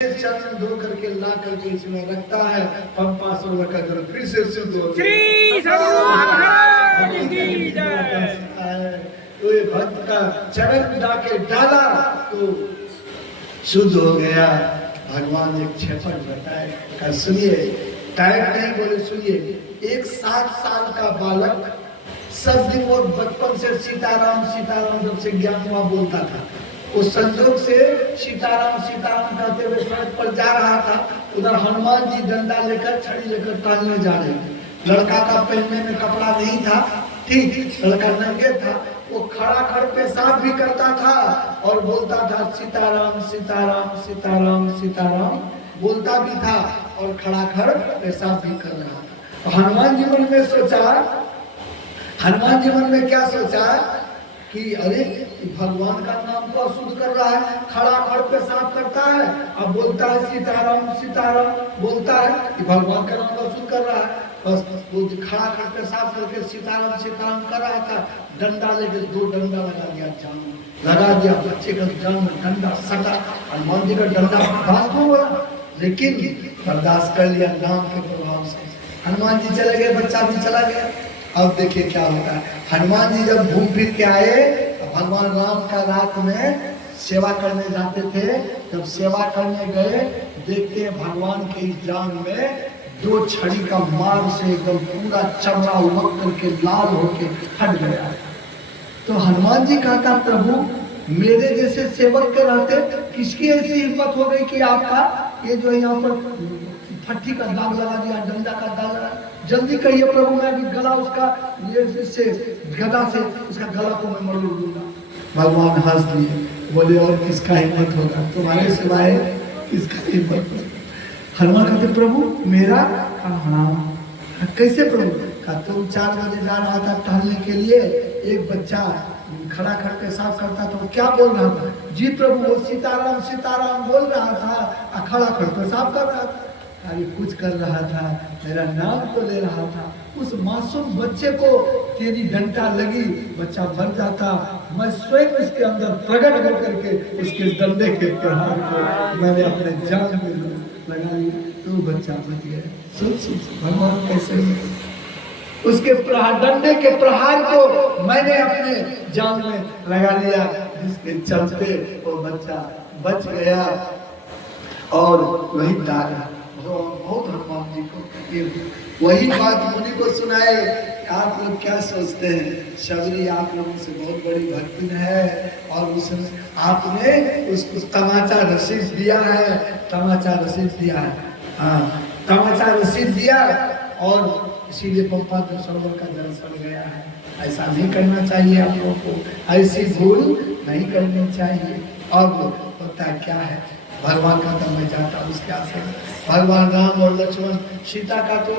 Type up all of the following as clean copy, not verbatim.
चरण धो करके ला करके इसमें रखता है, पंपा सोलह का जल फिर से शुद्ध हो श्री सद्गुरु महाराज की जय। तो ये भक्त का चरण ला के डाला तो शुद्ध हो गया। भगवान एक क्षेपण बताए का सुनिए, टाइप नहीं बोले, सुनिए। एक 7 साल का बालक सब दिन वो बचपन से सीताराम सीताराम जब से ज्ञान हुआ बोलता था, उस संजोग से सीताराम सीताराम कहते हुए सड़क पर जा रहा था। उधर हनुमान जी डंडा लेकर छड़ी लेकर टहलने जा रहे थे। लड़का का पहनने में कपड़ा नहीं था, ठीक, लड़का नंगे था। वो खड़ा खड़ पेशाब भी करता था और बोलता था सीताराम सीताराम सीताराम सीताराम बोलता भी था और खड़ा खड़ पेशाब भी कर रहा था। तो हनुमान जी मन में सोचा, हनुमान जी मन में क्या सोचा कि अरे भगवान का नाम को अशुद्ध कर रहा है, खड़ा खड़ पेशाब करता है, अब बोलता है सीताराम सीताराम बोलता है कि भगवान का नाम को अशुद्ध कर रहा है। बस वो खड़ा खड़ पेशाब करके सीताराम सीताराम कर रहा था। डंडा लेके 2 डंडा लगा दिया, जान लगा दिया बच्चे का जान में डंडा सटा। हनुमान जी का डंडा बर्दाश्त हो गया, लेकिन बर्दाश्त कर लिया नाम के प्रभाव से। हनुमान जी चले गए, बच्चा भी चला गया। अब देखिए क्या होता है। हनुमान जी जब घूम फिर के आए, भगवान राम का रात में सेवा करने जाते थे। जब सेवा करने गए, देखते हैं भगवान के इस जान में 2 छड़ी का मार से एकदम पूरा चमड़ा उमक करके लाल होके हट गया। तो हनुमान जी कहता, प्रभु मेरे जैसे सेवक के रहते किसकी ऐसी हिम्मत हो गई कि आपका ये जो यहाँ पर फट्टी का दाग लगा दिया, डंडा का दाग लगा, जल्दी कहिए प्रभु, मैं अभी गला उसका ये से गदा से उसका गला को मैं मरोड़ दूंगा। भगवान हंस दिए, बोले और किसका हिम्मत होगा, तुम्हारे सिवाय किसका हिम्मत होगा। हनुमान कहते प्रभु मेरा, हाँ कैसे प्रभु, का तुम 4 बजे जा रहा था टहलने के लिए, एक बच्चा खड़ा खड़ पेशाब करता था, वो क्या बोल रहा था, जी प्रभु वो सीताराम सीताराम बोल रहा था, खड़ा खड़ पेशाब कर रहा था, अरे कुछ कर रहा था, मेरा नाम तो ले रहा था। उस मासूम बच्चे को तेरी डंडा लगी, बच्चा मर जाता, मैं स्वयं उसके अंदर प्रकट होकर के उसके डंडे के प्रहार को मैंने अपने जान में लगा लिया, तो बच्चा बच गया। सुन भगवान कैसे उसके डंडे के प्रहार को मैंने अपने जान में लगा लिया, जिसके चलते वो बच्चा बच गया। और वही दाग बहुत हनुमान जी को वही बात मुनि को सुनाए। आप लोग क्या सोचते हैं, शबरी आप लोगों से बहुत बड़ी भक्ति है और उसने आपने उसको तमाचा रसीद दिया है, तमाचा रसीद दिया है, हाँ तमाचा रसीद दिया, और इसीलिए पंपा सरोवर का जल सड़ गया है। ऐसा नहीं करना चाहिए आप लोगों को, ऐसी भूल नहीं करनी चाहिए। अब होता क्या है, भगवान का तो मैं जाता उसके आश्रम, भगवान राम और लक्ष्मण, सीता का तो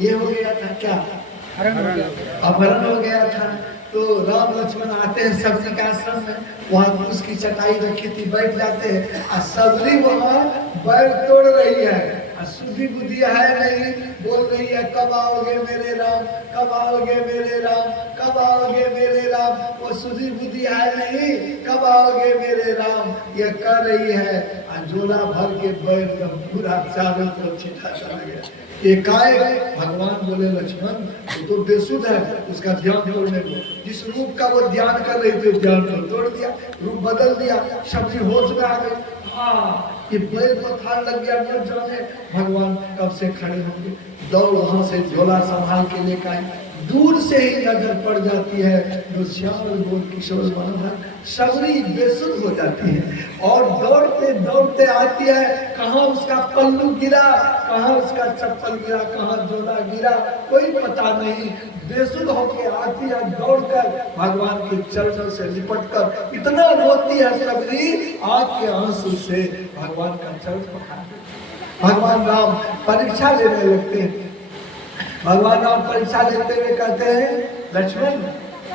ये हो गया था, क्या अपहरण हो गया था। तो राम लक्ष्मण आते हैं सबरी के आश्रम में, वहाँ उसकी चटाई रखी थी, बैठ जाते हैं, और सबरी वहाँ बैल तोड़ रही है, सुधी बुद्धि है नहीं, बोल रही है कब आओगे मेरे राम, कब आओगे मेरे राम, कब आओगे मेरे राम। वो सुधी बुद्धि है नहीं, कब आओगे मेरे राम, ये कर रही है। झोला भर के बैठ कर पूरा चारों तरफ छिटा चला गया। एकाएक भगवान बोले लक्ष्मण तो बेसुध है, उसका ध्यान तोड़ने को, जिस रूप का वो ध्यान कर रही थी ध्यान को तोड़ दिया, रूप बदल दिया, शब्द होश में आ गए। हाँ ये बैल पत्थर लग गया, न जाने भगवान कब से खड़े होंगे। दौड़ वहां से झोला संभाल के लेकर आए, दूर से ही नजर पड़ जाती है जो श्याम गोद किशोर मनोहर, सबरी बेसुध हो जाती है और दौड़ते दौड़ते आती है। कहाँ उसका पल्लू गिरा, कहाँ उसका चप्पल गिरा, कहाँ झोला गिरा, कोई पता नहीं। बेसुध होके आती है दौड़कर, भगवान के चरणों से लिपटकर इतना रोती है सबरी, आँख के आंसू से भगवान का चरण पकड़ती। भगवान राम परीक्षा लेने लगते हैं। भगवान राम परीक्षा लेते हुए कहते हैं लक्ष्मण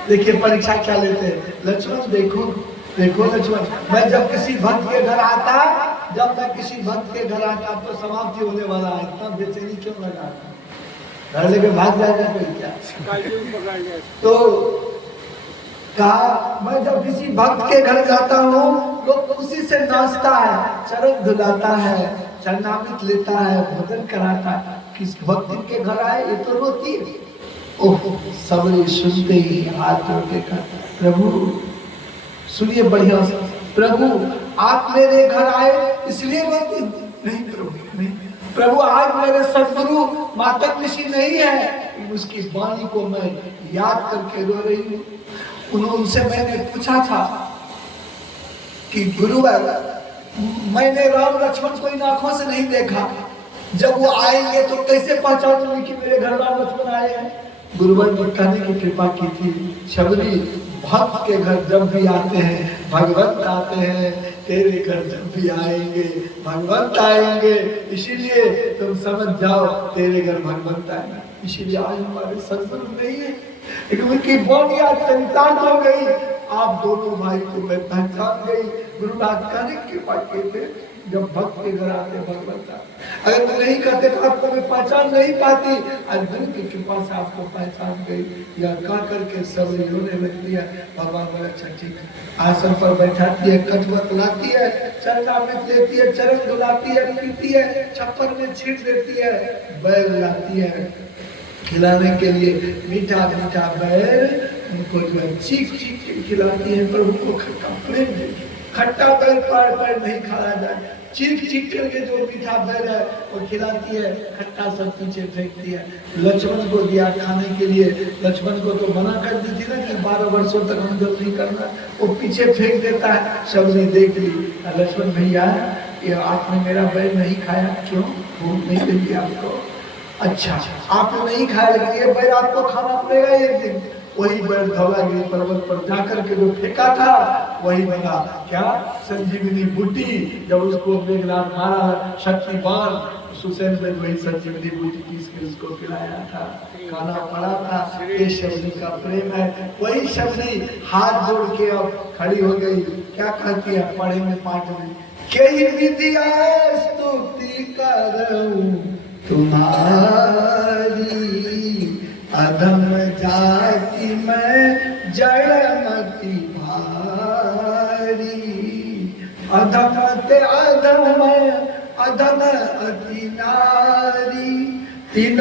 देखिए परीक्षा क्या लेते हैं, लक्ष्मण देखो देखो लक्ष्मण, मैं जब किसी भक्त के घर आता, तो समाप्ति होने वाला है, इतना बेचैनी क्यों लगा, घर लेके भाग जाएगा कोई क्या। तो कहा मैं जब किसी भक्त के घर जाता हूँ लोग खुशी से नाचता है, चरण धुलाता है, चरणामृत लेता है, भोजन कराता है। किस भक्ति के घर आए ये तो रोती है। ओह, सबरी सुनते ही हाथ जोड़ के कहता, प्रभु सुनिए बढ़िया से, प्रभु आप मेरे घर आए इसलिए रोती हूँ? नहीं प्रभु नहीं, प्रभु आज मेरे सदगुरु माता ऋषि नहीं है, उसकी वाणी को मैं याद करके रो रही हूँ। उनसे मैंने पूछा था कि गुरुवर मैंने राम लक्ष्मण को इन आंखों से नहीं देखा, जब वो आएंगे तो कैसे पहचानूंगी कि मेरे घर राम लक्ष्मण आए हैं? गुरुवर ने कहने की कृपा की थी, शबरी भक्त के घर जब भी आते हैं भगवंत आते हैं, तेरे घर जब भी आएंगे भगवंत आएंगे, इसीलिए तुम समझ जाओ तेरे घर भगवंत आएंगे। इसीलिए आज हमारे सत्संग नहीं है, लेकिन उनकी वाणी आज चरितार्थ हो गई। आप दोनों भाई को मैं पहचान गई। गुरुनाथ कहने की कृपा थे, जब भक्त के घर आते भगवंत आते। अगर वो नहीं कहते तो आपको मैं पहचान नहीं पाती। आज गुरु की कृपा से आपको पहचान गई। या कह करके सब रोने लगती है। भगवान बोला अच्छा ठीक है, आसन पर बैठाती है, कटवत लाती है, चरणामृत लेती है, चरण धुलाती है, पीती है, छप्पर में छींट देती है, बैल लाती है खिलाने के लिए, मीठा मीठा बैल उनको जो है चीख चीख के खिलाती है। पर उनको खट्टा प्रेम देती, खट्टा बैल पर नहीं खाया जाए, चीख चीख करके जो मीठा बैल है वो खिलाती है, खट्टा सब पीछे फेंकती है। लक्ष्मण को दिया खाने के लिए, लक्ष्मण को तो मना कर दी थी ना कि 12 वर्षों तक हम जब नहीं करना, वो पीछे फेंक देता है। सबने देख ली, लक्ष्मण भैया ये आपने मेरा बैल नहीं खाया, क्यों? भूख नहीं लगी आपको? अच्छा आपने नहीं खाया, लेकिन ये बैल आपको खाना पड़ेगा एक दिन। वही बैल धौलागिरी पर्वत पर जाकर के जो फेंका था वही बना क्या? संजीवनी बूटी। जब उसको मेघनाथ मारा शक्तिपान, सुसैन ने वही संजीवनी बूटी पीस के उसको खिलाया था, खाना पड़ा था। ये शबरी का प्रेम है। वही शबरी हाथ जोड़ के अब खड़ी हो गई, क्या कहती है? पढ़े में पाठ में, कई विधिया स्तुति करूं तुम्हारी, अधम जाति में जड़मति भारी, अधम ते अधम अधम अति नारी, तीन